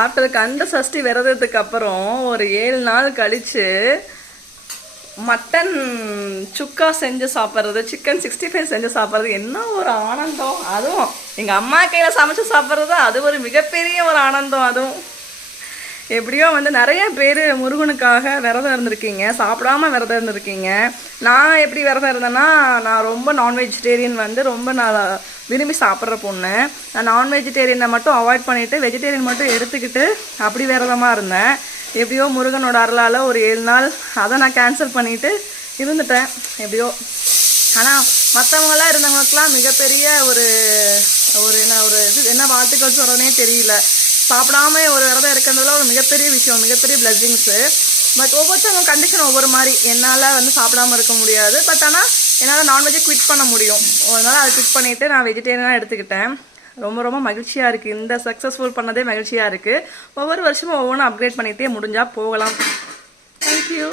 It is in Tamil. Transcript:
ஆஃப்டர் கந்த சஷ்டி விரதத்துக்கு அப்புறம் ஒரு 7 நாள் கழிச்சு மட்டன் சுக்கா செஞ்சு சாப்பிட்றது, சிக்கன் 65 செஞ்சு சாப்பிட்றது என்ன ஒரு ஆனந்தம். அதுவும் எங்கள் அம்மா கையில் சமைச்சு சாப்பிட்றது அது ஒரு மிகப்பெரிய ஒரு ஆனந்தம். அதுவும் எப்படியோ நிறைய பேர் முருகனுக்காக விரதம் இருந்திருக்கீங்க, சாப்பிடாம விரதம் இருந்திருக்கீங்க. நான் எப்படி விரதம் இருந்தேன்னா, நான் ரொம்ப நான்வெஜிடேரியன் ரொம்ப நான் விரும்பி சாப்பிட்ற பொண்ணு. நான் நான்வெஜிடேரியனை மட்டும் அவாய்ட் பண்ணிவிட்டு வெஜிடேரியன் மட்டும் எடுத்துக்கிட்டு அப்படி விரதமாக இருந்தேன். எப்படியோ முருகனோட அருளால் ஒரு 7 நாள் அதை நான் கேன்சல் பண்ணிவிட்டு இருந்துட்டேன் எப்படியோ. ஆனால் மற்றவங்களாம் இருந்தவங்களுக்கெல்லாம் மிகப்பெரிய ஒரு என்ன வாழ்த்துக்கள் சொல்கிறதுனே தெரியல. சாப்பிடாம ஒரு விரதம் இருக்கிறதுல ஒரு மிகப்பெரிய விஷயம், மிகப்பெரிய பிளெஸிங்ஸு. பட் ஒவ்வொருத்தவங்க கண்டிஷன் ஒவ்வொரு மாதிரி. என்னால் சாப்பிடாமல் இருக்க முடியாது, பட் ஆனால் என்னால் நான்வெஜ்ஜை குவிட் பண்ண முடியும். அதனால் அதை குவிட் பண்ணிவிட்டு நான் வெஜிடேரியனாக எடுத்துக்கிட்டேன். ரொம்ப ரொம்ப மகிழ்ச்சியாக இருக்குது. இந்த சக்ஸஸ்ஃபுல் பண்ணதே மகிழ்ச்சியாக இருக்குது. ஒவ்வொரு வருஷமும் ஒவ்வொன்றும் அப்கிரேட் பண்ணிகிட்டே முடிஞ்சால் போகலாம். தேங்க்யூ.